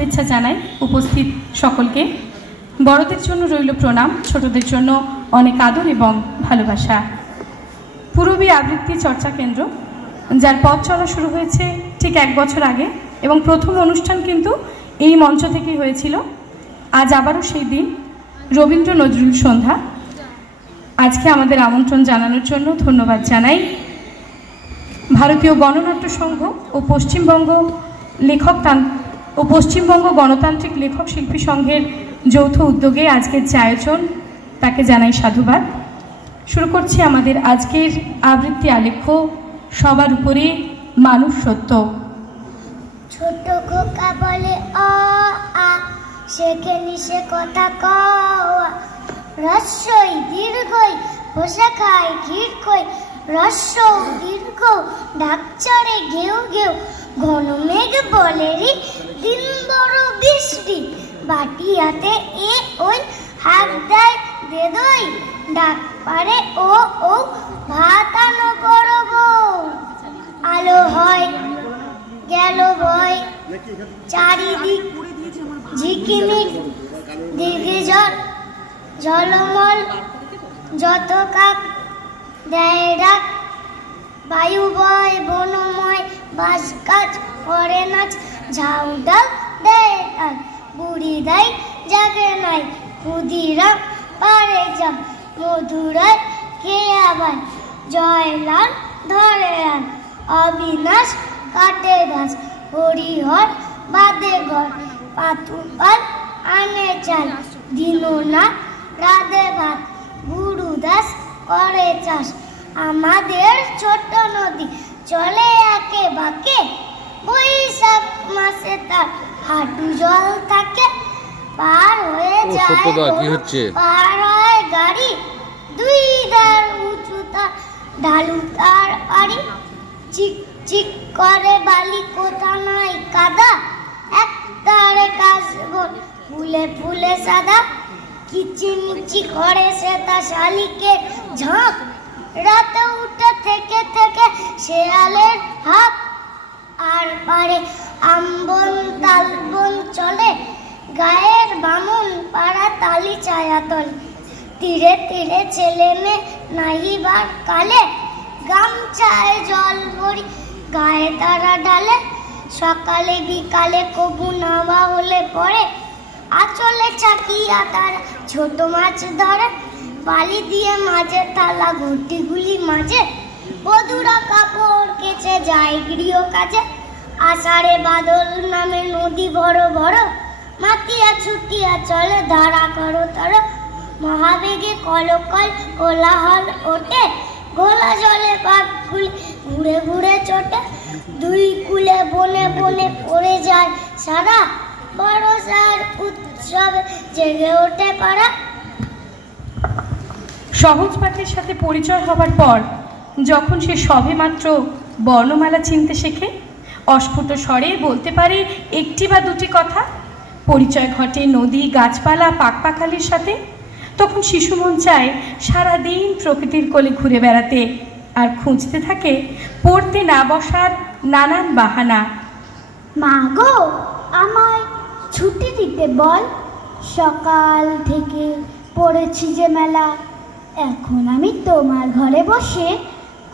শুভেচ্ছা জানাই উপস্থিত সকলকে। বড়দের জন্য রইল প্রণাম, ছোটদের জন্য অনেক আদর এবং ভালোবাসা। পূরবী আবৃত্তি চর্চা কেন্দ্র, যার পথ চলা শুরু হয়েছে ঠিক 1 বছর আগে এবং প্রথম অনুষ্ঠান কিন্তু এই মঞ্চ থেকেই হয়েছিল। আজ আবারও সেই দিন, রবীন্দ্র নজরুল সন্ধ্যা। আজকে আমাদের আমন্ত্রণ জানানোর জন্য ধন্যবাদ জানাই ভারতীয় গণনাট্য সংঘ ও পশ্চিমবঙ্গ গণতান্ত্রিক লেখক শিল্পী সংঘের যৌথ উদ্যোগে আজকের যে আয়োজন, তাকে জানাই সাধুবাদ। শুরু করছি আমাদের আজকের আবৃত্তি আলেখ্য, সবার উপরে মানুষ সত্য। ছোট খোকা বলে অ আ, শেখে নিশে কথা কওয়া, রস্যই দীর্ঘই বসে খায় ক্ষীর খই, রস্য দীর্ঘ ডাক চড়ে ঘেউ ঘেউ, ঘন মেঘ বলেরি দিন বড় বৃষ্টি, বাটি হাতে এ ওই হাত দেয় দে দই, ডাক পারে ও ও ভাত আনো বড় বউ, আলো হয় গেল ভয় চারিদিক ঝিকিমিক, দিঘি জল ঝলমল যত কাক দেয় ডাক, বায়ু বয় বনময় বাস গাছ করে নাচ, ঝাউ ডাল দেয় তাল বুড়ি দেয় জাগে নাই, ক্ষুদিরাম পারে যাম মধুরায় কে আবার, জয়লাল ধরে আন অবিনাশ কাটে দাস, হরিহর বাদে ঘর পাতুপাল আনে চাল, দিননাথ রাধে ভাত গুরুদাস করে চাষ, আমাদের ছোট নদী চলে একে বাঁকে, বৈশাখ মাসে তার হাঁটু জল থাকে, পার হয়ে যায় পার হয় গাড়ি, দুই ধার উঁচু তার ঢালু তার বাড়ি, চিক চিক করে বালি কোথা নাই কাদা, এক তারে কাশবন ফুলে ফুলে সাদা, কিচিমিচি করে সে তা শালিকে ঝাঁক, রাতে উঠে থেকে থেকে শেয়ালের হাঁক, আর পারে আমবন তালবন চলে, গায়ের বামুন পাড়া তালি ছায়াতল, তীরে তীরে ছেলে মেয়ে নাহিবার কালে, গামছায় জল ভরি গায়ে তারা ঢালে, সকালে বিকালে কবু নাওয়া হলে পরে, আঁচলে চাকিয়া তারা ছোট মাছ ধরে, বালি দিয়ে মাঝে থালা ঘটিগুলি মাঝে, বধুরা কাপড় কেচে যায় গৃহ কাজে, আষাঢ়ে বাদল নামে নদী বড় বড়, মাতিয়া ছুটিয়া চলে ধারা করো তর, মহাবেগে কলকল কোলাহল ওঠে, গোলা জলে পাতগুলি ঘুরে ঘুরে চটে, দুই কুলে বনে বনে পড়ে যায় সারা, বড়সার উৎসবে জেগে ওঠে পাড়া। সহজ পাঠের সাথে পরিচয় হবার পর যখন সে সবেমাত্র বর্ণমালা চিনতে শেখে, অস্ফুট স্বরে বলতে পারে একটি বা দুটি কথা, পরিচয় ঘটে নদী গাছপালা পাকপাখালির সাথে, তখন শিশু মন চায় সারাদিন প্রকৃতির কোলে ঘুরে বেড়াতে, আর খুঁজতে থাকে পড়তে না বসার নানান বাহানা। মা গো, আমায় ছুটি দিতে বল, সকাল থেকে পড়েছি যে মেলা, এখন আমি তোমার ঘরে বসে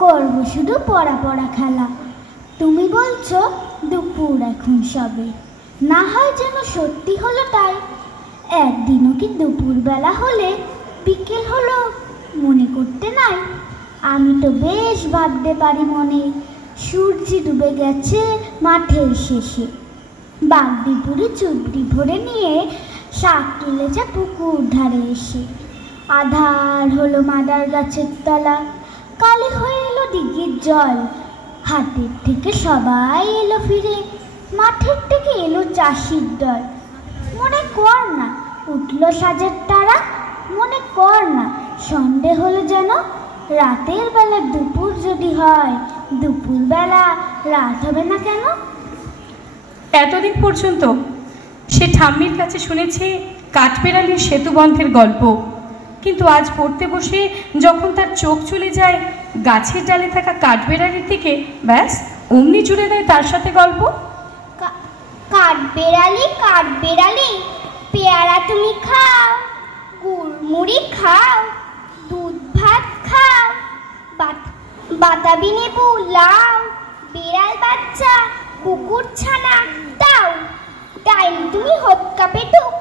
করব শুধু পড়া পড়া খেলা, তুমি বলছো দুপুর এখন সবে, না হয় যেন সত্যি হলো তাই, একদিনও কি দুপুর বেলা হলে বিকেল হলো মনে করতে নাই, আমি তো বেশ ভাবতে পারি মনে, সূর্য ডুবে গেছে মাঠের শেষে, বাগদিপুরে চুবড়ি ভরে নিয়ে শাক তুলেছে পুকুর ধারে এসে, আধার হলো মাদার গাছের তলা, কালি হয়ে এলো দিঘির জল, হাটের থেকে সবাই এলো ফিরে, মাঠের থেকে এলো চাষির দল, মনে কর না উঠলো সাজের তারা, মনে কর না সন্ধে হলো যেন, রাতের বেলা দুপুর যদি হয়, দুপুর বেলা রাত হবে না কেন? এতদিন পর্যন্ত সে ঠাম্মির কাছে শুনেছে কাঠবেড়ালির সেতুবন্ধের গল্প, কিন্তু আজ পড়তে বসে যখন তার চোখ চলে যায় গাছের ডালে থাকা কাঠবেড়ালির দিকে, ব্যাস অমনি জুড়ে দেয় তার সাথে গল্প। কাঠবেড়ালি পেয়ারা তুমি খাও, গুড়মুড়ি খাও, দুধ ভাত খাও, বাতাবি লেবু লাও, বিড়াল বাচ্চা কুকুর ছানা দাও। ডাইনি তুমি হপকা পেটুক,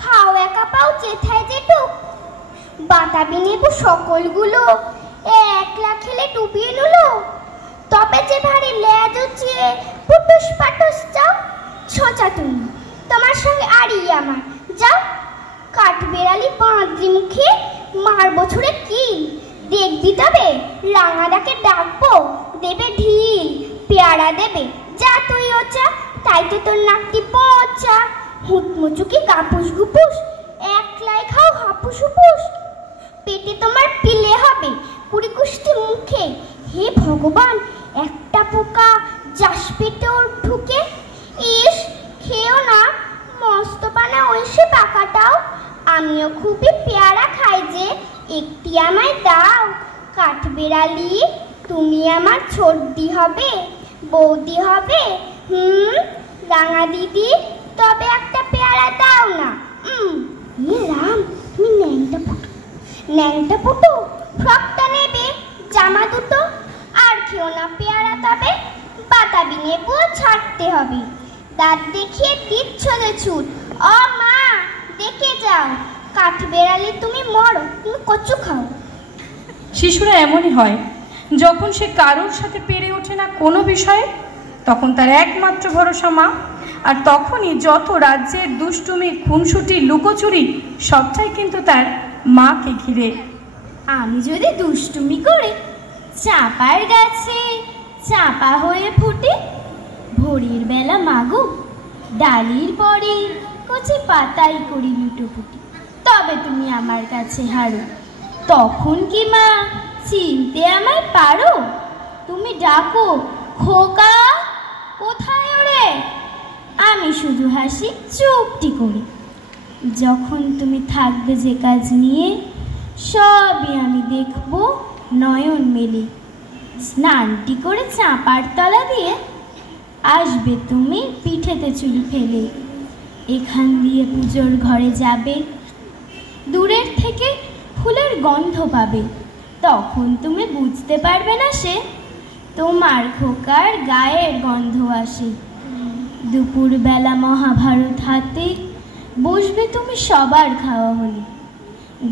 খাও একা পাও চেথায় যেটুক। বাতাবি লেবু সকলগুলো একলা খেলে ডুবিয়ে নুলো। তবে যে ভারী লেজ উঁচিয়ে পুটুস পাটুস যাও, ছোঁচা তুমি তোমার সঙ্গে আড়ি আমার যাও। কাঠবেড়ালি বাঁদরি মুখে মারবো ছুড়ে কি, দেখবি তবে রাঙা ডাকে ডাকবো, দেবে ঢিল পেয়ারা দেবে যা তুই ওচা, তাই তো তোর নাকটি পচা। হুটমুচুকি কাপুস গুপুস একলাই খাও হাপুস হুপুস। পেটে তোমার পিলে হবে কুড়ি কুষ্টি মুখে, হে ভগবান একটা পোকা যাস পেটে ওর ঢুকে। ইস খেও না মস্ত পানা ওই সে পাকাটাও, আমিও খুবই পেয়ারা খাই যে একটি আমায় দাও। কাঠবেড়ালি তুমি আমার ছোটদি হবে, বৌদি হবে, রাঙা দিদি তবে একটা পেয়ারা দাও না। রাম তুমি ন্যাংটা পুটু ফ্রকটা নেবে, জামা দুটো আর খেও না পেয়ারা, তবে বাতাবি নেবো ছাড়তে হবে। দাঁত দেখিয়ে দিচ্ছ যে ছুট, ও মা দেখে যাও। কাঠবেড়ালি তুমি মরো, তুমি কচু খাও। শিশুরা এমনই হয়, যখন সে কারোর সাথে পেরে ওঠে না কোনো বিষয়ে, তখন তার একমাত্র ভরসা মা। আর তখনই যত রাজ্যের দুষ্টুমি খুনসুটি লুকোচুরি সবটাই কিন্তু তার মাকে ঘিরে। আমি যদি দুষ্টুমি করে চাঁপার গাছে চাঁপা হয়ে ফুটে, ভোরের বেলা মাগো ডালির পরে কচি পাতাই করি লুটোপুটি, তবে তুমি আমার কাছে হারো। তখন কি মা চিনতে আমায় পারো? তুমি ডাকো খোকা কোথায় ওরে, আমি শুধু হাসি চুপটি করি। যখন তুমি থাকবে যে কাজ নিয়ে, সবই আমি দেখব নয়ন মেলে। স্নানটি করে চাঁপার তলা দিয়ে আসবে তুমি পিঠেতে চুল ফেলে। এখান দিয়ে পুজোর ঘরে যাবে, দূরের থেকে ফুলের গন্ধ পাবে। তখন তুমি বুঝতে পারবে না সে তোমার খোকার গায়ের গন্ধ আসে। দুপুরবেলা মহাভারত হাতে বসবে তুমি সবার খাওয়া হলে,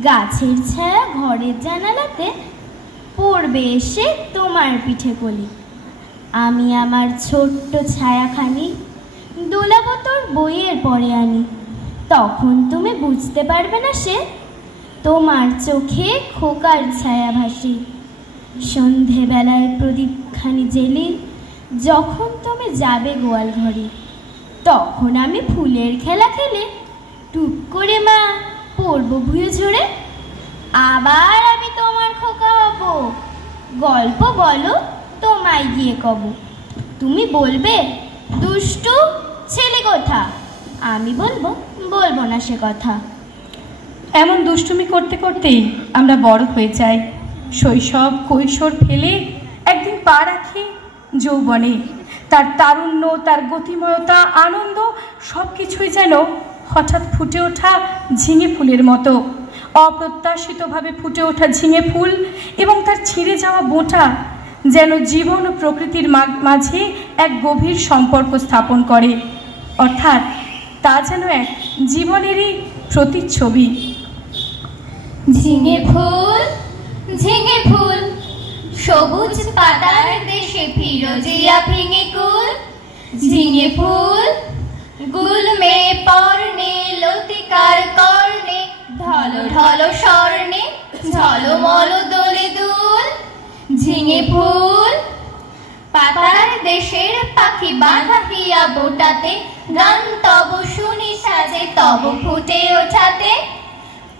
গাছের ছায়া ঘরের জানালাতে পড়বে এসে তোমার পিঠে কোলে। আমি আমার ছোট্ট ছায়াখানি দোলাবো তোর বইয়ের পরে আনি। তখন তুমি বুঝতে পারবে না সে তোমার চোখে খোকার ছায়া ভাসে। সন্ধেবেলায় প্রদীপখানি জেলে যখন তুমি যাবে গোয়াল ঘরে, তখন আমি ফুলের খেলা খেলে টুপ করে মা পড়বো ভুঁয়ে ঝরে। আবার আমি তোমার খোকা হব, গল্প বলো তোমায় গিয়ে কব। তুমি বলবে দুষ্টু ছেলে কথা, আমি বলবো না সে কথা। এমন দুষ্টুমি করতে করতেই আমরা বড় হয়ে যাই। শৈশব কৈশোর ফেলে একদিন পা রাখি যৌবনে। তার তারুণ্য, তার গতিময়তা, আনন্দ সব কিছুই যেন হঠাৎ ফুটে ওঠা ঝিঙে ফুলের মতো। অপ্রত্যাশিতভাবে ফুটে ওঠা ঝিঙে ফুল এবং তার ছিঁড়ে যাওয়া বোঁটা যেন জীবন ও প্রকৃতির মাঝে এক গভীর সম্পর্ক স্থাপন করে, অর্থাৎ তা যেন এক জীবনেরই প্রতিচ্ছবি। ঝিঙে ফুল সবুজ পাতার দেশে ফিরোজিয়া ভেঙে কুল। ঝিঙে ফুল গুলমে পর্ণে লতিকার কর্ণে, ঢলো ঢলো স্বর্ণে ঝলমল দোলে দুল। ঝিঙে ফুল পাতার দেশের পাখি বাঁধা হিয়া বোটাতে, গান তব শুনি সাজে তব ফুটে ওঠাতে।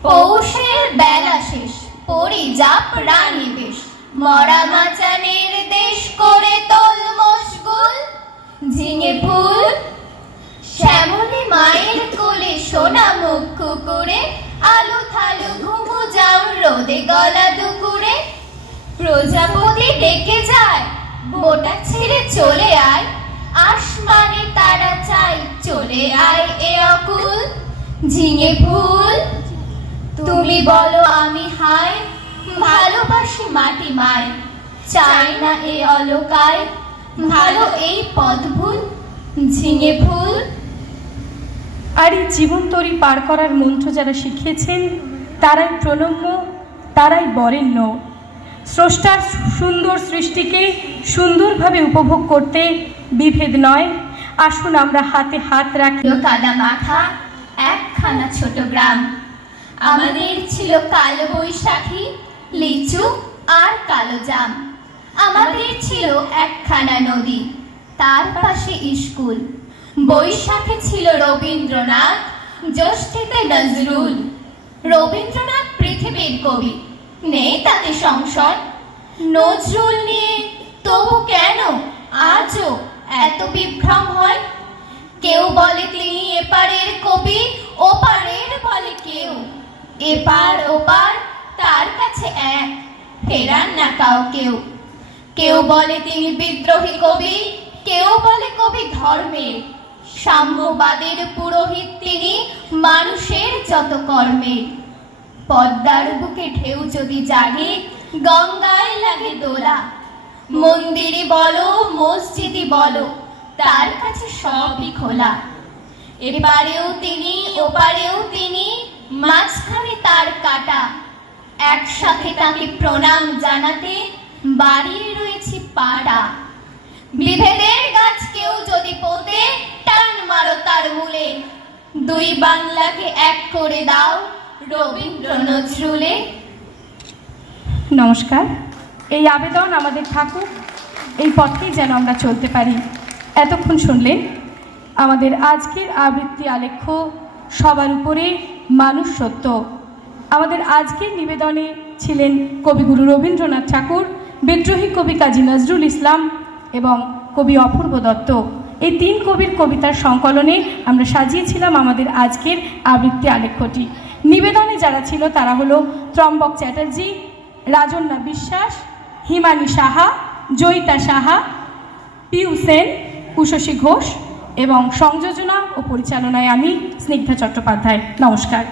পৌষের বেলা শেষ পরিজাপ রানী বেশ, মরা মাচানের দেশ করে তোল মশগুল। ঝিঙে ফুল শ্যামলী মায়ের কোলে সোনা মুখ কুকুরে, আলু থালু ঘুমু যাও রোদে গলা দুপুরে। প্রজাপতি ডেকে যায় বোটা ছেড়ে চলে আয়, আসমানে তারা চাই, চলে আয় এ অকুল। ঝিঙে ফুল তুমি বলো আমি হায়, ভালোবাসি মাটি মায়, চাই না এ অলকায়, ভালো এই পথ ভুল। ঝিঙে ফুল। আর এই জীবন তরি পার করার মন্ত্র যারা শিখিয়েছেন তারাই প্রণম্য, তারাই বরেণ্য। স্রষ্টার সুন্দর সৃষ্টিকে সুন্দরভাবে উপভোগ করতে বিভেদ নয়, আসুন আমরা হাতে হাত রাখি। কাদা মাখা একখানা ছোট গ্রাম, আমাদের ছিল কালো বৈশাখী, লিচু আর কালো জাম। আমাদের ছিল একখানা নদী, তার পাশে স্কুল। বৈশাখে ছিল রবীন্দ্রনাথ, জ্যৈষ্ঠীতে নজরুল। রবীন্দ্রনাথ পৃথিবীর কবি, নেই তাতে সংশয়। নজরুল নিয়ে তবু কেন আজও এত বিভ্রম হয়? কেউ বলে তিনি এপারের কবি, ওপারের বলে কেউ। এপার ওপার তার কাছে এক, ফেরান না কাউকেও। কেউ বলে তিনি বিদ্রোহী কবি, কেউ বলে কবি ধর্মের। সাম্যবাদের পুরোহিত তিনি, মানুষের যত কর্মের। পদ্মার বুকে ঢেউ যদি জাগে, গঙ্গায় লাগে দোলা। মন্দিরই বলো মসজিদই বলো, তার কাছে সবই খোলা। এপারেও তিনি ওপারেও তিনি, মাঝখানে তার কাটা। একসাথে তাকে প্রণাম জানাতে বাড়িয়ে রয়েছে পাটা। বিভেদের গাছ কেউ যদি পোতে, টান মারো তার মূলে। দুই বাংলাকে এক করে দাও রবীন্দ্র নজরুলে। নমস্কার। এই আবেদন আমাদের থাকুক, এই পথেই যেন আমরা চলতে পারি। এতক্ষণ শুনলেন আমাদের আজকের আবৃত্তি আলেখ্য সবার উপরে মানুষ সত্য। আমাদের আজকের নিবেদনে ছিলেন কবিগুরু রবীন্দ্রনাথ ঠাকুর, বিদ্রোহী কবি কাজী নজরুল ইসলাম এবং কবি অপূর্ব দত্ত। এই তিন কবির কবিতার সংকলনে আমরা সাজিয়েছিলাম আমাদের আজকের আবৃত্তি আলেখ্যটি। নিবেদনে যারা ছিল তারা হলো ত্রম্বক চ্যাটার্জি, রাজন্যা বিশ্বাস, হিমানী সাহা, জয়িতা সাহা, পিউ সেন, উষসী ঘোষ এবং সংযোজনা ও পরিচালনায় আমি স্নিগ্ধা চট্টোপাধ্যায়। নমস্কার।